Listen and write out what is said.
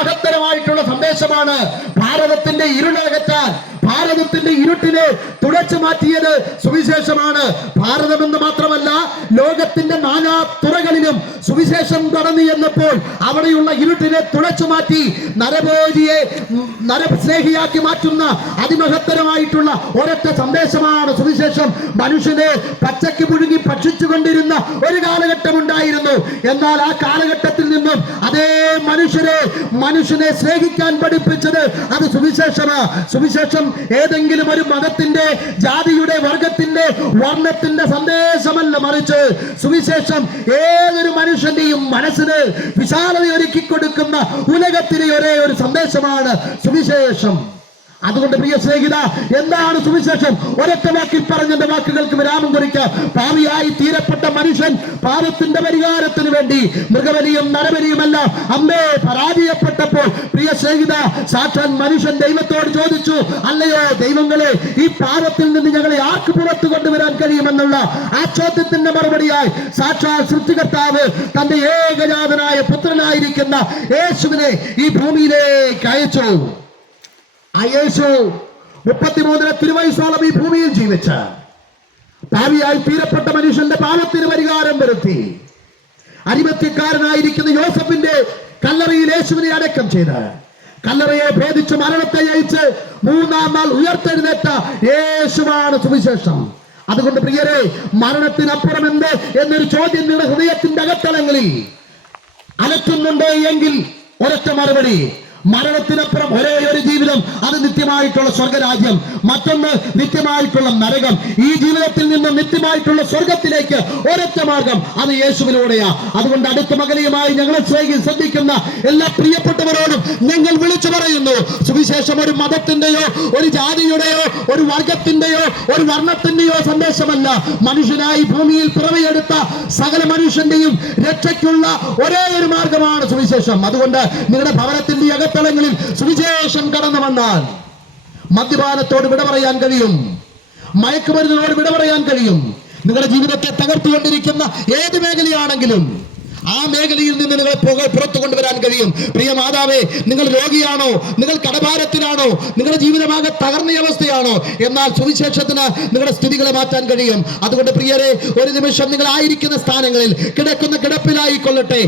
മഹത്തരമായിട്ടുള്ള സന്ദേശമാണ്. ഭാരതത്തിന്റെ ഇരുളകറ്റാൻ, ഭാരതത്തിന്റെ ഇരുട്ടിനെ തുടച്ചു മാറ്റിയത് സുവിശേഷമാണ്. ഭാരതമെന്ന് മാത്രമല്ല, ലോകത്തിന്റെ നാനാ തുറകളിലും സുവിശേഷം കടന്നു എന്നപ്പോൾ അവിടെയുള്ള ഇരുട്ടിനെ തുടച്ചു മാറ്റി നരഭോജിയെ നരസ്നേഹിയാക്കി മാറ്റുന്ന അതിമഹത്തരമായിട്ടുള്ള ഒരൊറ്റ സന്ദേശമാണ് സുവിശേഷം. മനുഷ്യനെ പച്ചയ്ക്ക് പുഴുങ്ങി ഭക്ഷിച്ചുകൊണ്ടിരുന്ന ഒരു കാലഘട്ടം ഉണ്ടായിരുന്നു. എന്നാൽ ആ കാലഘട്ടത്തിൽ നിന്നും അതേ മനുഷ്യനെ സ്നേഹിക്കാൻ പഠിപ്പിച്ചത് അത് സുവിശേഷമാണ്. സുവിശേഷം ഏതെങ്കിലും ഒരു മതത്തിന്റെ, ജാതിയുടെ, വർഗത്തിന്റെ, വർണ്ണത്തിന്റെ സന്ദേശമല്ല, മറിച്ച് സുവിശേഷം ഏതൊരു മനുഷ്യന്റെയും മനസ്സിന് വിശാലത ഒരുക്കി കൊടുക്കുന്ന ഉലകത്തിലെ ഒരേ ഒരു സന്ദേശമാണ് സുവിശേഷം. അതുകൊണ്ട് പ്രിയ സ്നേഹിത, എന്താണ് സുവിശേഷം? ഒരൊറ്റ വാക്കിൽ പറഞ്ഞെന്റെ വാക്കുകൾക്ക് വിരാമം കുറിക്കാം. പാപിയായി തീരപ്പെട്ട മനുഷ്യൻ പാപത്തിന്റെ പരിഹാരത്തിന് വേണ്ടി മൃഗബലിയും നരബലിയുമെല്ലാം അമ്മേ പരാജയപ്പെട്ടപ്പോൾ പ്രിയ സ്നേഹിത, സാക്ഷാൽ മനുഷ്യൻ ദൈവത്തോട് ചോദിച്ചു, അല്ലയോ ദൈവങ്ങളെ, ഈ പാപത്തിൽ നിന്ന് ഞങ്ങളെ ആർക്ക് പുറത്തു കൊണ്ടുവരാൻ കഴിയുമെന്നുള്ള ആ ചോദ്യത്തിന്റെ മറുപടിയായി സാക്ഷാൽ സൃഷ്ടികർത്താവ് തന്റെ ഏകജാതനായ പുത്രനായിരിക്കുന്ന യേശുവിനെ ഈ ഭൂമിയിലേക്ക് അയച്ചു. ആ യേശു 33 തിരുവയസ്സോളം ഈ ഭൂമിയിൽ ജീവിച്ച പാപിയായി തീരപ്പെട്ട മനുഷ്യന്റെ പാപത്തിന് പരിഹാരം വരുത്തി. അരിമത്യക്കാരനായിരിക്കുന്ന യോസഫിന്റെ കല്ലറയിൽ യേശുവിനെ അടക്കം ചെയ്ത് കല്ലറയെ ഭേദിച്ച് മരണത്തെ ജയിച്ച് 3-ാം നാൾ ഉയർത്തെഴുന്നേറ്റ യേശുവാണ് സുവിശേഷം. അതുകൊണ്ട് പ്രിയരെ, മരണത്തിനപ്പുറം എന്ത് എന്നൊരു ചോദ്യം നിങ്ങളുടെ ഹൃദയത്തിന്റെ അകത്തളങ്ങളിൽ അലറ്റുന്നുണ്ട് എങ്കിൽ ഒരൊറ്റ മറുപടി: മരണത്തിനപ്പുറം ഒരേ ഒരു ജീവിതം, അത് നിത്യമായിട്ടുള്ള സ്വർഗരാജ്യം. മറ്റൊന്ന് നിത്യമായിട്ടുള്ള നരകം. ഈ ജീവിതത്തിൽ നിന്നും നിത്യമായിട്ടുള്ള സ്വർഗത്തിലേക്ക് ഒരൊറ്റ മാർഗം, അത് യേശുവിലൂടെയാ. അതുകൊണ്ട് അടുത്ത മകനിയുമായി ഞങ്ങളെ ശ്രദ്ധിക്കുന്ന എല്ലാ പ്രിയപ്പെട്ടവരോടും ഞങ്ങൾ വിളിച്ചു പറയുന്നു, സുവിശേഷം ഒരു മതത്തിന്റെയോ ഒരു ജാതിയുടെയോ ഒരു വർഗത്തിന്റെയോ ഒരു വർണ്ണത്തിന്റെയോ സന്ദേശമല്ല. മനുഷ്യനായി ഭൂമിയിൽ പിറവിയെടുത്ത സകല മനുഷ്യന്റെയും രക്ഷയ്ക്കുള്ള ഒരേ ഒരു മാർഗമാണ് സുവിശേഷം. അതുകൊണ്ട് നിങ്ങളുടെ ഭവനത്തിന്റെ തലങ്ങളിൽ സുവിശേഷം കടന്നു വന്നാൽ മദ്യപാനത്തോട് വിട പറയാൻ കഴിയും, മയക്കുമരുന്നിനോട് വിട പറയാൻ കഴിയും. നിങ്ങളുടെ ജീവിതത്തെ തകർത്തുകൊണ്ടിരിക്കുന്ന ഏത് മേഖലയാണെങ്കിലും ആ മേഖലയിൽ നിന്ന് നിങ്ങൾ പുറത്തു കൊണ്ടുവരാൻ കഴിയും. പ്രിയ മാതാവേ, നിങ്ങൾ രോഗിയാണോ, നിങ്ങൾ കടഭാരത്തിലാണോ, നിങ്ങളുടെ ജീവിതമാകെ തകർന്ന അവസ്ഥയാണോ, എന്നാൽ സുവിശേഷത്തിന് നിങ്ങളുടെ സ്ഥിതികളെ മാറ്റാൻ കഴിയും. അതുകൊണ്ട് പ്രിയരെ, ഒരു നിമിഷം നിങ്ങൾ ആയിരിക്കുന്ന സ്ഥാനങ്ങളിൽ കിടക്കുന്ന കിടപ്പിലായിക്കൊള്ളട്ടെ,